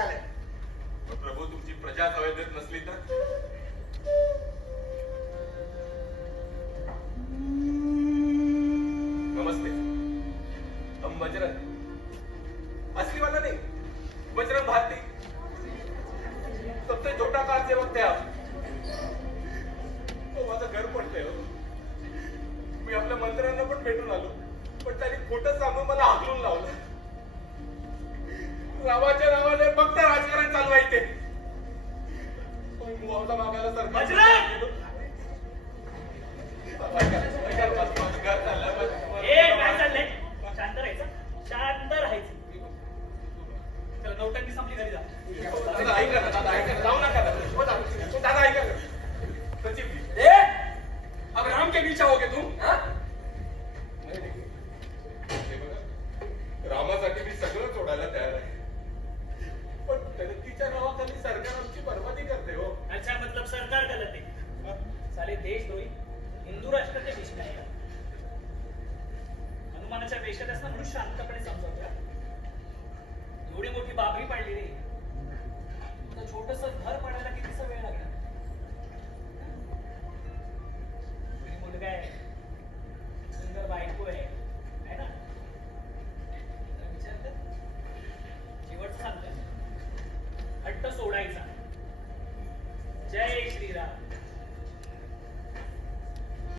झालंय. प्रभू तुमची प्रजा संवेदत नसली तर नमस्ते. हम बजरंग असली वाला नहीं, बजरंग भारती सबसे छोटा कार सेवक थे आप. हो माझं घर पडलंय हो. मी आपल्या मंत्र्यांना पण भेटून आलो पण त्यांनी खोटं सांगून मला हाकलून लावलं. रावाच्या नावाने फक्त राजकारण चालवायचे. मुआवजा मागायला सरकार काय चाललंय? शांत राहायचं, शांत राहायचं. चला नौटंकी संपली, घरी जा. दादा ऐका ना, दादा ऐका ना, जाऊ नका दादा. हो दादा, दादा ऐका ना. सचिव अब राम के पीछे होगे तुम? रामासाठी मी सगळं सोडायला तयार आहे पण धरतीच्या नावाखाली सरकार आमची बर्बादी करते हो. अच्छा मतलब सरकार गलत है. साले देशद्रोही हिंदू राष्ट्राचे दुश्मन आहे. हनुमानाच्या वेशात असणं म्हणून शांतपणे समजावतो. एवढी मोठी बाबरी पाडली रे. छोटस घर पडायला कितीसा वेळ लागला. मुलगा आहे, सुंदर बायको आहे ना. विचार कर. शेवटचं सांगतोय, हट्ट सोडायचा. जय श्रीराम.